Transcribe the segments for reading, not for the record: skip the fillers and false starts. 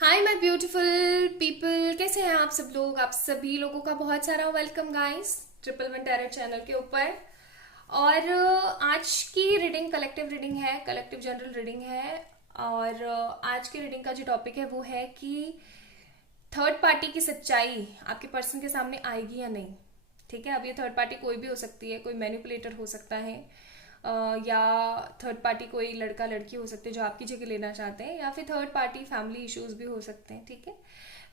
Hi my beautiful people, कैसे हैं आप सब लोग। आप सभी लोगों का बहुत सारा welcome guys triple one tarot channel के ऊपर। और आज की रीडिंग कलेक्टिव रीडिंग है, कलेक्टिव जनरल रीडिंग है। और आज की रीडिंग का जो टॉपिक है वो है कि थर्ड पार्टी की सच्चाई आपके पर्सन के सामने आएगी या नहीं। ठीक है, अब ये थर्ड पार्टी कोई भी हो सकती है, कोई मैनिपुलेटर हो सकता है, या थर्ड पार्टी कोई लड़का लड़की हो सकते हैं जो आपकी जगह लेना चाहते हैं, या फिर थर्ड पार्टी फैमिली इश्यूज भी हो सकते हैं। ठीक है,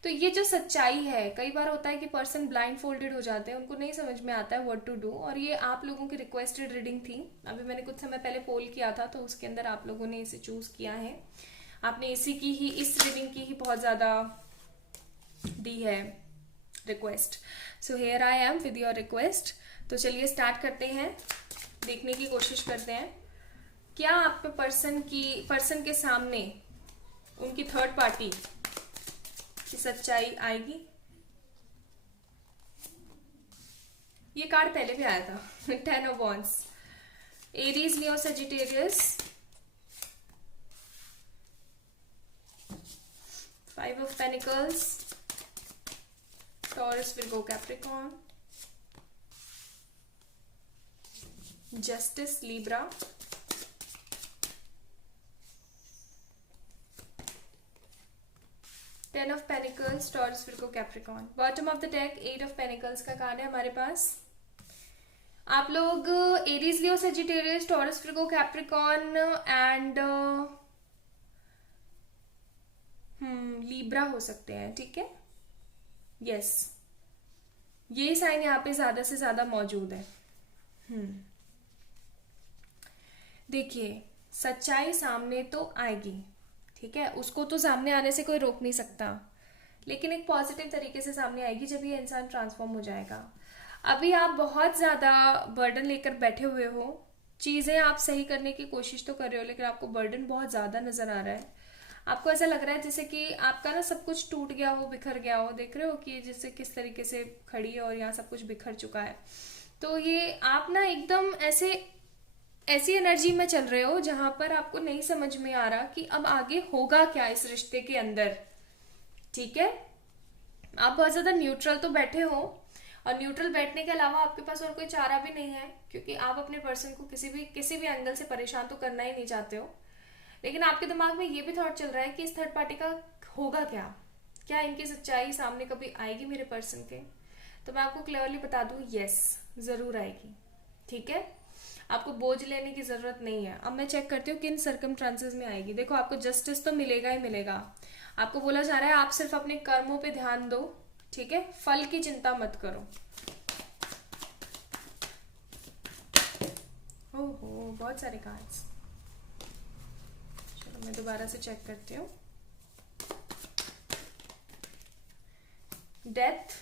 तो ये जो सच्चाई है, कई बार होता है कि पर्सन ब्लाइंड फोल्डेड हो जाते हैं, उनको नहीं समझ में आता है व्हाट टू डू। और ये आप लोगों की रिक्वेस्टेड रीडिंग थी। अभी मैंने कुछ समय पहले पोल किया था तो उसके अंदर आप लोगों ने इसे चूज किया है। आपने इसी की ही, इस रीडिंग की ही बहुत ज्यादा दी है request. So here I am with your request. तो चलिए स्टार्ट करते हैं, देखने की कोशिश करते हैं क्या आपके पर्सन के सामने उनकी थर्ड पार्टी की सच्चाई आएगी। ये कार्ड पहले भी आया था 10 of wands, Aries Leo Sagittarius, 5 of pentacles, taurus Virgo Capricorn, justice Libra, ten of pentacles, taurus Virgo Capricorn. Bottom of the deck 8 of pentacles का कार्ड है हमारे पास। आप लोग Aries Leo Sagittarius, taurus Virgo Capricorn and Libra हो सकते हैं। ठीक है, यस, ये साइन यहाँ पे ज्यादा से ज्यादा मौजूद है। देखिए, सच्चाई सामने तो आएगी, ठीक है, उसको तो सामने आने से कोई रोक नहीं सकता, लेकिन एक पॉजिटिव तरीके से सामने आएगी जब ये इंसान ट्रांसफॉर्म हो जाएगा। अभी आप बहुत ज्यादा बर्डन लेकर बैठे हुए हो, चीजें आप सही करने की कोशिश तो कर रहे हो, लेकिन आपको बर्डन बहुत ज्यादा नजर आ रहा है। आपको ऐसा लग रहा है जैसे कि आपका ना सब कुछ टूट गया हो, बिखर गया हो। देख रहे हो कि जैसे किस तरीके से खड़ी है और यहाँ सब कुछ बिखर चुका है। तो ये आप ना एकदम ऐसे ऐसी एनर्जी में चल रहे हो जहां पर आपको नहीं समझ में आ रहा कि अब आगे होगा क्या इस रिश्ते के अंदर। ठीक है, आप बहुत ज्यादा न्यूट्रल तो बैठे हो, और न्यूट्रल बैठने के अलावा आपके पास और कोई चारा भी नहीं है, क्योंकि आप अपने पर्सन को किसी भी एंगल से परेशान तो करना ही नहीं चाहते हो। लेकिन आपके दिमाग में ये भी थॉट चल रहा है कि इस थर्ड पार्टी का होगा क्या, क्या इनकी सच्चाई सामने कभी आएगी मेरे पर्सन के। तो मैं आपको क्लियरली बता दूं, यस, जरूर आएगी। ठीक है, आपको बोझ लेने की जरूरत नहीं है। अब मैं चेक करती हूँ किन सर्कमस्टांसेस में आएगी। देखो, आपको जस्टिस तो मिलेगा ही मिलेगा। आपको बोला जा रहा है आप सिर्फ अपने कर्मों पे ध्यान दो, ठीक है, फल की चिंता मत करो। ओहो, बहुत सारे कार्ड्स। चलो मैं दोबारा से चेक करती हूँ। डेथ,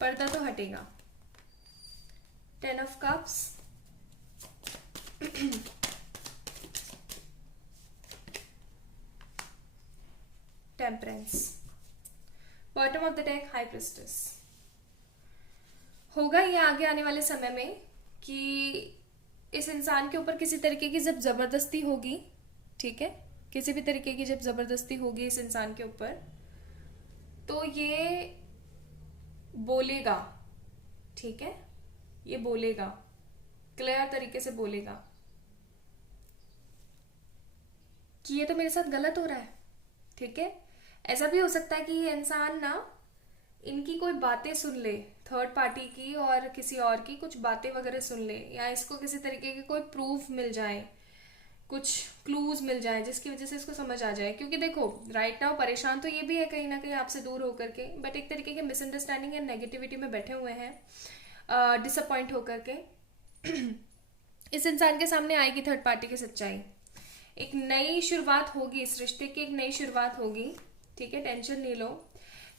पर्दा तो हटेगा। 10 of cups, temperance, bottom of the deck high priestess. होगा ये आगे आने वाले समय में कि इस इंसान के ऊपर किसी तरीके की जब जबरदस्ती होगी, ठीक है, किसी भी तरीके की जब जबरदस्ती होगी इस इंसान के ऊपर, तो ये बोलेगा। ठीक है, ये बोलेगा, क्लियर तरीके से बोलेगा कि ये तो मेरे साथ गलत हो रहा है। ठीक है, ऐसा भी हो सकता है कि ये इंसान ना इनकी कोई बातें सुन ले, थर्ड पार्टी की और किसी और की कुछ बातें वगैरह सुन ले, या इसको किसी तरीके के कोई प्रूफ मिल जाए, कुछ क्लूज मिल जाए जिसकी वजह से इसको समझ आ जाए। क्योंकि देखो, राइट नाउ परेशान तो ये भी है कहीं ना कहीं आपसे दूर होकर के, बट एक तरीके के मिसअंडरस्टैंडिंग एंड नेगेटिविटी में बैठे हुए हैं, डिसअपॉइंट होकर के। इस इंसान के सामने आएगी थर्ड पार्टी की सच्चाई, एक नई शुरुआत होगी, इस रिश्ते की एक नई शुरुआत होगी। ठीक है, टेंशन नहीं लो।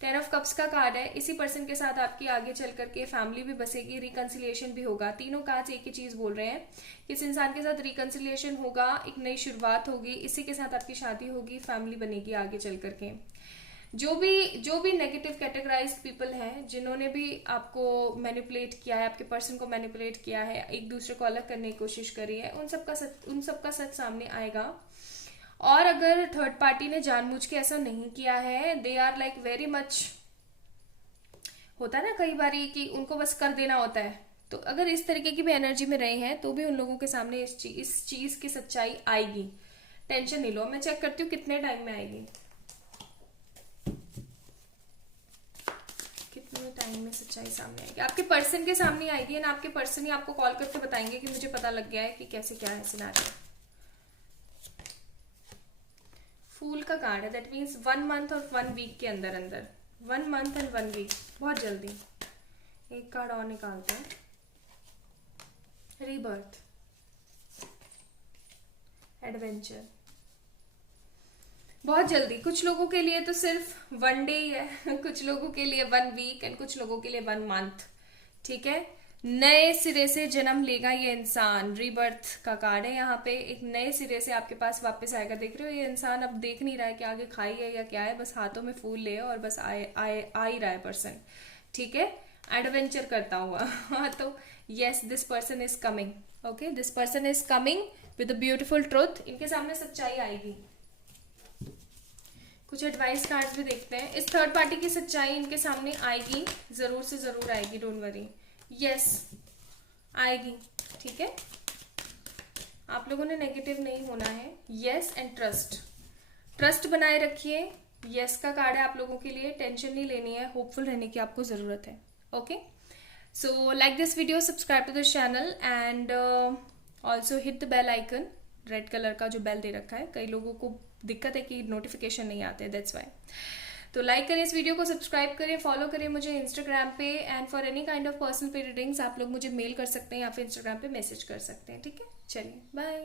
10 ऑफ कप्स का कार्ड है। इसी पर्सन के साथ आपकी आगे चल करके फैमिली भी बसेगी, रिकंसिलिएशन भी होगा। तीनों कार्ड्स एक ही चीज बोल रहे हैं, इस इंसान के साथ रिकंसिलिएशन होगा, एक नई शुरुआत होगी, इसी के साथ आपकी शादी होगी, फैमिली बनेगी आगे चल करके। जो भी नेगेटिव कैटेगराइज पीपल हैं, जिन्होंने भी आपको मैनिपुलेट किया है, आपके पर्सन को मैनिपुलेट किया है, एक दूसरे को अलग करने की कोशिश करी है, उन सबका सच सामने आएगा। और अगर थर्ड पार्टी ने जानबूझ के ऐसा नहीं किया है, they are like very much, होता है ना कई बारी कि उनको बस कर देना होता है, तो अगर इस तरीके की भी एनर्जी में रहे हैं तो भी उन लोगों के सामने इस चीज की सच्चाई आएगी। टेंशन नहीं लो, मैं चेक करती हूँ कितने टाइम में आएगी, कितने टाइम में सच्चाई सामने आएगी। आपके पर्सन के सामने आएगी एंड आपके पर्सन ही आपको कॉल करके बताएंगे कि मुझे पता लग गया है कि कैसे क्या है सिनारियो। फूल का कार्ड है, दैट मीन्स 1 मंथ और 1 वीक के अंदर अंदर, 1 मंथ एंड 1 वीक, बहुत जल्दी। एक कार्ड और निकालते हैं, रीबर्थ, एडवेंचर, बहुत जल्दी। कुछ लोगों के लिए तो सिर्फ 1 डे ही है, कुछ लोगों के लिए 1 वीक एंड कुछ लोगों के लिए 1 मंथ। ठीक है, नए सिरे से जन्म लेगा ये इंसान, रीबर्थ का कार्ड है यहाँ पे, एक नए सिरे से आपके पास वापस आएगा। देख रहे हो ये इंसान अब देख नहीं रहा है कि आगे खाई है या क्या है, बस हाथों में फूल ले और बस आ ही रहा है पर्सन। ठीक है, एडवेंचर करता हुआ। हाँ, तो yes, this person is coming, okay, this person is coming with a beautiful truth. इनके सामने सच्चाई आएगी। कुछ एडवाइस कार्ड्स भी देखते हैं। इस थर्ड पार्टी की सच्चाई इनके सामने आएगी, जरूर से जरूर आएगी, डोंट वरी। यस, आएगी। ठीक है, आप लोगों ने नेगेटिव नहीं होना है। यस एंड ट्रस्ट, ट्रस्ट बनाए रखिए। यस का कार्ड है आप लोगों के लिए, टेंशन नहीं लेनी है, होपफुल रहने की आपको जरूरत है। Okay, so like this video, subscribe to this channel and also hit the bell icon, red colour का जो बेल दे रखा है। कई लोगों को दिक्कत है कि नोटिफिकेशन नहीं आते, दैट्स वाई। तो लाइक करें इस वीडियो को, सब्सक्राइब करें, फॉलो करें मुझे इंस्टाग्राम पे, and for any kind of personal readings आप लोग मुझे मेल कर सकते हैं या फिर इंस्टाग्राम पे मैसेज कर सकते हैं। ठीक है, चलिए बाय।